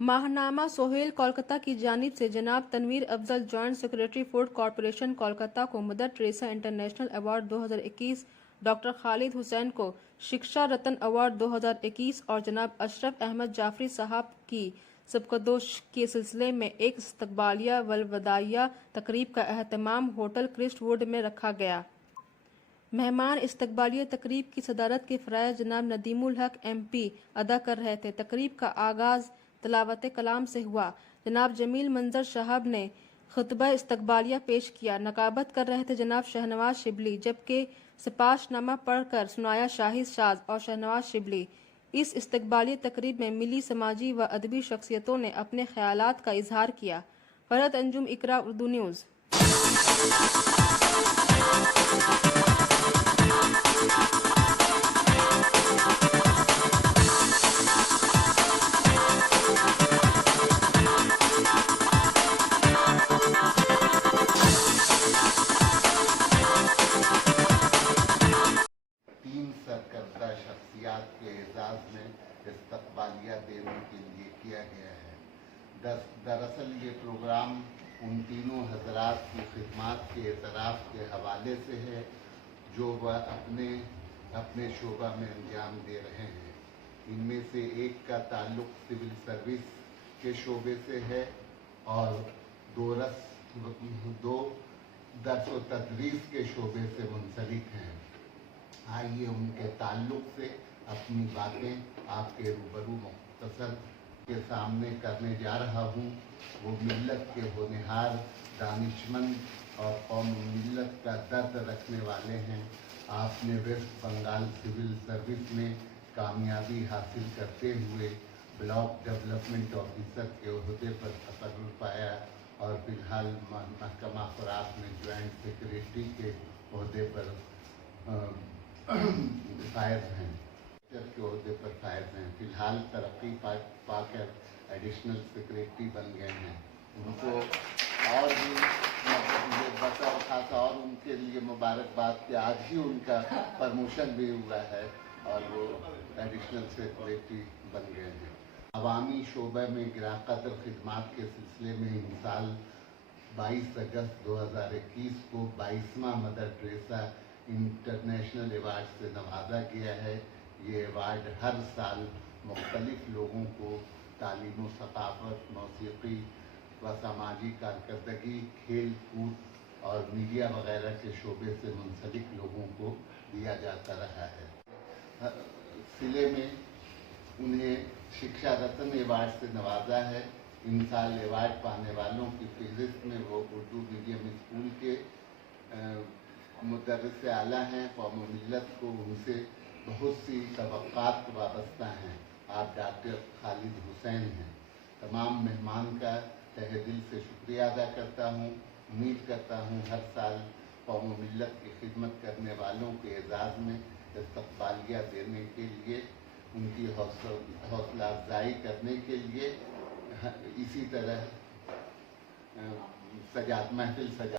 माहनामा सोहेल कोलकाता की जानिब से जनाब Tanveer Afzal joint secretary food corporation Kolkata को Mother Teresa international award 2021, doctor Khalid Hussain को शिक्षा रत्न अवार्ड 2021 और जनाब अशरफ अहमद जाफरी साहब की सबकदोश के सिलसिले में एक इस्तकबालिया वलवदाइया तकरीब का अहतमाम होटल क्रिस्टवुड में रखा गया। मेहमान इस्तकबालिया तकरीब की सदारत के फ़राइज़ जनाब नदीमुल हक MP अदा कर रहे थे। तकरीब का आगाज़ तलावत कलाम से हुआ। जनाब जमील मंजर साहब ने खुतबा इस्तकबालिया पेश किया। नकाबत कर रहे थे जनाब शहनवाज शिबली, जबकि सिपाशनामा पढ़कर सुनाया शाहिद साज और शहनवाज शिबली। इस इस्तकबालिया तकरीब में मिली समाजी व अदबी शख्सियतों ने अपने ख्यालात का इजहार किया। फरहत अंजुम, इकरा, उर्दू न्यूज़। सरकर्दा शख्सियात के एजाज में इस्तकबालिया देने के लिए किया गया है। दरअसल ये प्रोग्राम उन तीनों हजरात की खिदमत के एतराफ़ के हवाले से है जो वह अपने शोबा में अंजाम दे रहे हैं। इनमें से एक का ताल्लुक सिविल सर्विस के शोबे से है और दो दर्स व तदरीस के शोबे से मुंसलिक हैं। आइए उनके ताल्लुक से अपनी बातें आपके रूबरू मुख्तसर के सामने करने जा रहा हूँ। वो मिल्लत के होनहार, दानिशमंद और कौम मिल्लत का दर्द रखने वाले हैं। आपने वेस्ट बंगाल सिविल सर्विस में कामयाबी हासिल करते हुए ब्लॉक डेवलपमेंट ऑफिसर के ओहदे पर तकर्रुर पाया और फिलहाल महकमा खुराक में ज्वाइंट सेक्रेटरी के ओहदे पर फायज हैं, के ओहदे पर फायज हैं। फिलहाल तरक्की पाकर एडिशनल सेक्रेटरी बन गए हैं। उनको और भी बता था और उनके लिए मुबारकबाद कि आज ही उनका प्रमोशन भी हुआ है और वो एडिशनल सेक्रेटरी बन गए हैं। अवामी शोबे में गिराकत खिदमात के सिलसिले में इन साल 22 अगस्त 2021 को 22वां मदर टेरेसा इंटरनेशनल अवार्ड से नवाजा गया है। ये अवार्ड हर साल मुख्तलिफ लोगों को तालीम व सकाफ़त, मौसीकी व सामाजिक कारकर्दगी, खेल कूद और मीडिया वगैरह के शोबे से मुंसलिक लोगों को दिया जाता रहा है। सिले में उन्हें शिक्षा रत्न अवार्ड से नवाजा है। इन साल अवार्ड पाने वालों की फहरिस्त में वो उर्दू मीडियम स्कूल के मुदर्रिस आला हैं। कौम मिल्लत को उनसे बहुत सी तबक्कात वाबस्ता हैं। आप डॉक्टर खालिद हुसैन हैं। तमाम मेहमान का तहे दिल से शुक्रिया अदा करता हूँ। उम्मीद करता हूँ हर साल कौम मिल्लत की खिदमत करने वालों के एजाज़ में इस्तकबालिया देने के लिए, उनकी हौसला अफजाई करने के लिए इसी तरह महफिल सजा